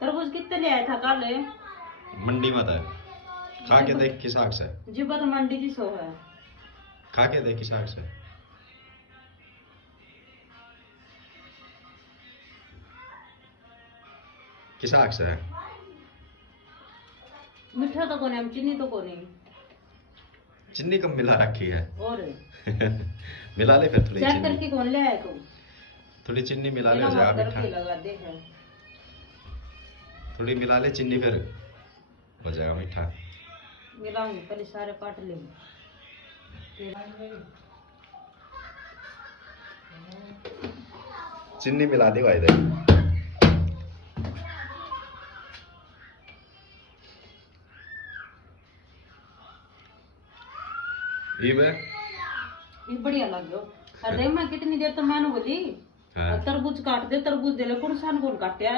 तरबूज कितने ले आया था कल? मंडी में था। खा के देख किस आग से। जी तो मंडी की सो है। खा के देख किस आग से। किस आग से है। मीठा तो कोने हम चीनी तो कोने। चीनी कम मिला रखी है। और मिला ले फिर थोड़ी चेक चीनी। करके कौन ले आया तू? थोड़ी चीनी मिला ले, हो बिना जाएगा करके मीठा। लगा देख। थोड़ी मिला ले चीनी, फिर हो जाएगा मीठा। मिलाऊंगी पहले सारे काट ले। चीनी मिला दी भाई दे। ये बढ़िया लग गयो। अरे मैं कितनी देर तो मैंने बोली हाँ। तरबूज काट दे, तरबूज दे ले, कौन सा कौन काटे यार।